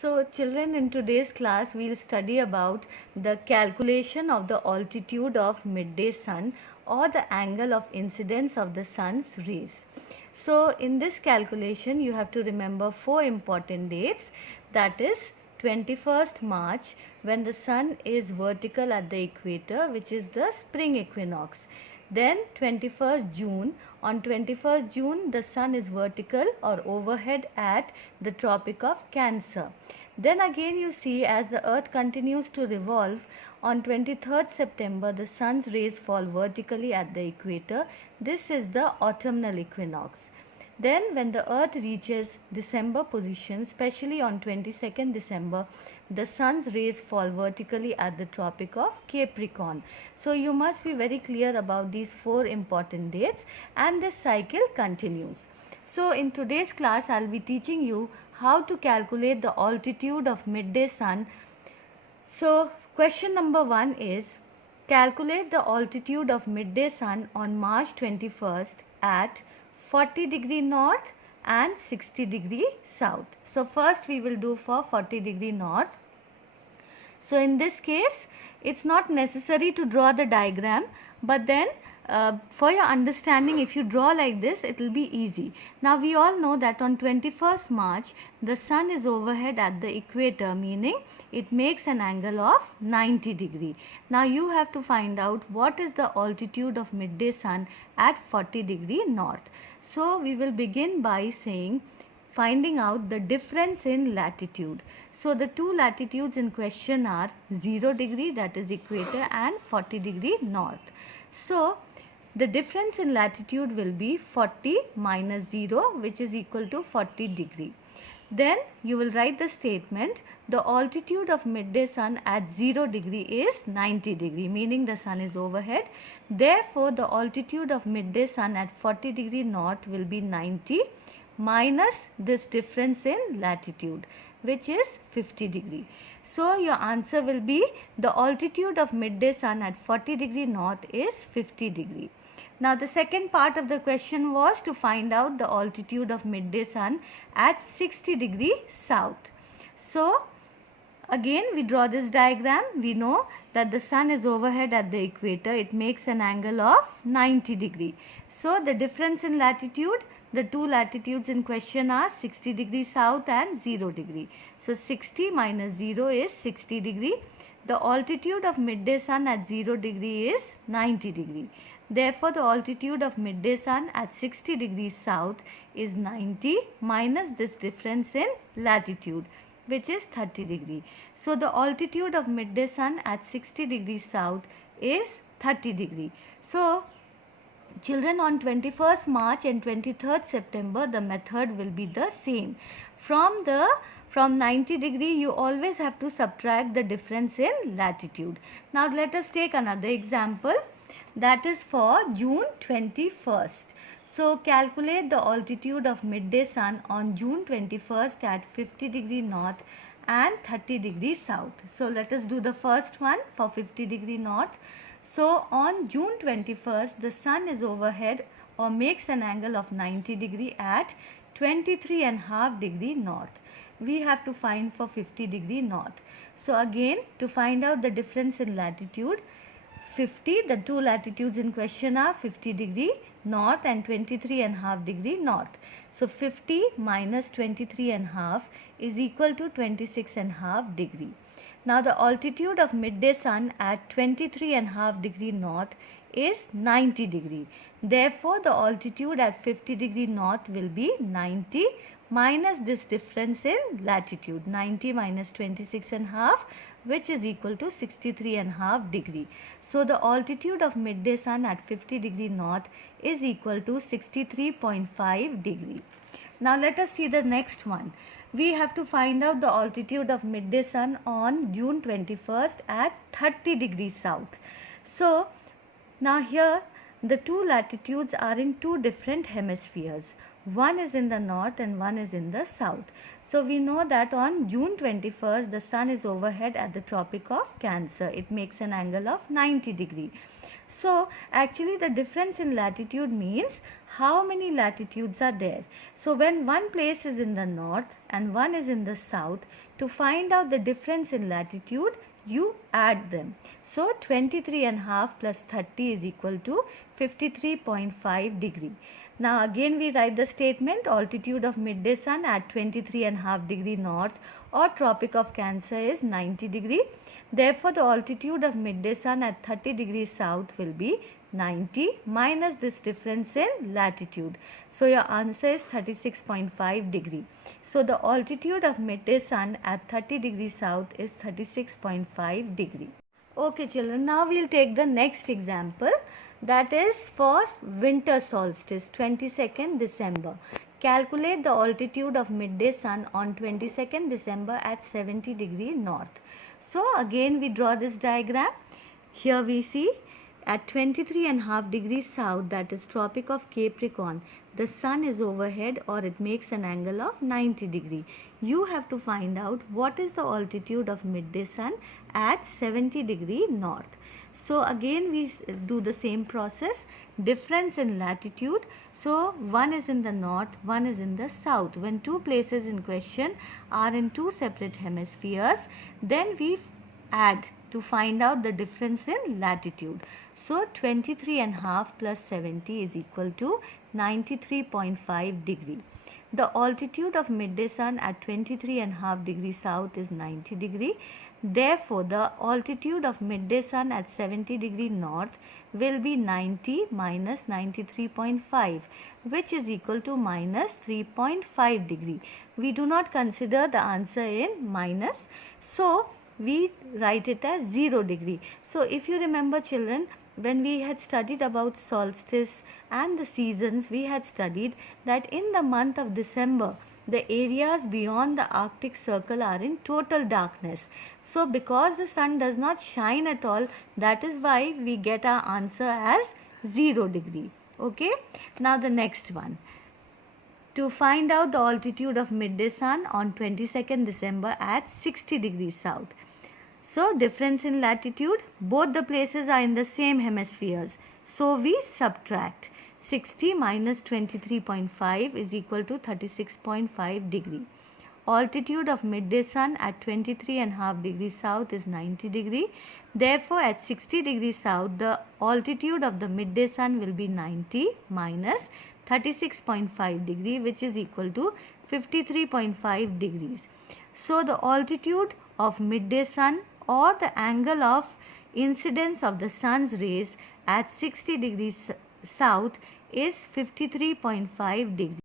So children, in today's class we'll study about the calculation of the altitude of midday sun or the angle of incidence of the sun's rays. So in this calculation you have to remember four important dates, that is 21st March when the sun is vertical at the equator, which is the spring equinox. Then 21st June. On 21st June the sun is vertical or overhead at the Tropic of Cancer. Then again you see, as the earth continues to revolve, on 23rd September the sun's rays fall vertically at the equator. This is the autumnal equinox. Then when the earth reaches December position, especially on 22nd December, the sun's rays fall vertically at the Tropic of Capricorn. So you must be very clear about these four important dates, and this cycle continues. So in today's class I will be teaching you how to calculate the altitude of midday sun. So question number 1 is, calculate the altitude of midday sun on March 21st at 40 degree north and 60 degree south. So first we will do for 40 degree north. So in this case it's not necessary to draw the diagram, but then for your understanding, if you draw like this, it will be easy. Now we all know that on 21st March the sun is overhead at the equator, meaning it makes an angle of 90 degree. Now you have to find out what is the altitude of midday sun at 40 degree north. So we will begin by finding out the difference in latitude. So the two latitudes in question are 0 degree, that is equator, and 40 degree north. So the difference in latitude will be 40 minus 0, which is equal to 40 degree. Then you will write the statement, the altitude of midday sun at 0 degree is 90 degree, meaning the sun is overhead. Therefore the altitude of midday sun at 40 degree north will be 90 minus this difference in latitude, which is 50 degree. So your answer will be, the altitude of midday sun at 40 degree north is 50 degree. Now the second part of the question was to find out the altitude of midday sun at 60 degree south. So again we draw this diagram. We know that the sun is overhead at the equator. It makes an angle of 90 degree. So the difference in latitude, the two latitudes in question are 60 degree south and 0 degree. So 60 minus 0 is 60 degree. The altitude of midday sun at 0 degree is 90 degree. Therefore the altitude of midday sun at 60 degrees south is 90 minus this difference in latitude, which is 30 degree. So the altitude of midday sun at 60 degrees south is 30 degree. So children, on 21st March and 23rd September the method will be the same. From 90 degree you always have to subtract the difference in latitude. Now let us take another example, that is for June 21st. So calculate the altitude of midday sun on June 21st at 50 degree north and 30 degree south. So let us do the first one for 50 degree north. So on June 21st the sun is overhead or makes an angle of 90 degree at 23.5 degree north. We have to find for 50 degree north. So again, to find out the difference in latitude, 50, the two latitudes in question are 50 degree north and 23.5 degree north. So 50 minus 23.5 is equal to 26.5 degree. Now the altitude of midday sun at 23.5 degree north is 90 degree. Therefore the altitude at 50 degree north will be 90 minus this difference in latitude, 90 minus 26.5, which is equal to 63.5 degree. So the altitude of midday sun at 50 degree north is equal to 63.5 degree. Now let us see the next one. We have to find out the altitude of midday sun on June 21st at 30 degrees south. So now here the two latitudes are in two different hemispheres. One is in the north and one is in the south. So we know that on June 21st the sun is overhead at the Tropic of Cancer. It makes an angle of 90 degree. So actually the difference in latitude means how many latitudes are there. So when one place is in the north and one is in the south, to find out the difference in latitude, you add them. So 23.5 plus 30 is equal to 53.5 degree. Now again we write the statement, altitude of midday sun at 23.5 degree north or Tropic of Cancer is 90 degree. Therefore the altitude of midday sun at 30 degrees south will be 90 minus this difference in latitude. So your answer is 36.5 degree. So the altitude of midday sun at 30 degrees south is 36.5 degree. Okay children, now we will take the next example, that is for winter solstice, 22nd December. Calculate the altitude of midday sun on 22nd December at 70 degree north. So again we draw this diagram. Here we see at 23.5 degrees south, that is Tropic of Capricorn, the sun is overhead or it makes an angle of 90 degree. You have to find out what is the altitude of midday sun at 70 degree north. So again we do the same process, difference in latitude. So one is in the north, one is in the south. When two places in question are in two separate hemispheres, then we add to find out the difference in latitude. So 23.5 plus 70 is equal to 93.5 degree. The altitude of midday sun at 23.5 degrees south is 90 degree. Therefore, the altitude of midday sun at 70 degree north will be 90 minus 93.5, which is equal to minus 3.5 degree. We do not consider the answer in minus, so we write it as 0 degree. So if you remember children, when we had studied about solstice and the seasons, we had studied that in the month of December, the areas beyond the Arctic Circle are in total darkness. So because the sun does not shine at all, that is why we get our answer as 0 degree. Okay. Now the next one. To find out the altitude of midday sun on 22nd December at 60 degrees south. So difference in latitude, both the places are in the same hemispheres. So we subtract. 60 minus 23.5 is equal to 36.5 degree. Altitude of midday sun at 23.5 degrees south is 90 degree. Therefore, at 60 degrees south, the altitude of the midday sun will be 90 minus 36.5 degree, which is equal to 53.5 degrees. So, the altitude of midday sun or the angle of incidence of the sun's rays at 60 degrees south is 53.5 degrees.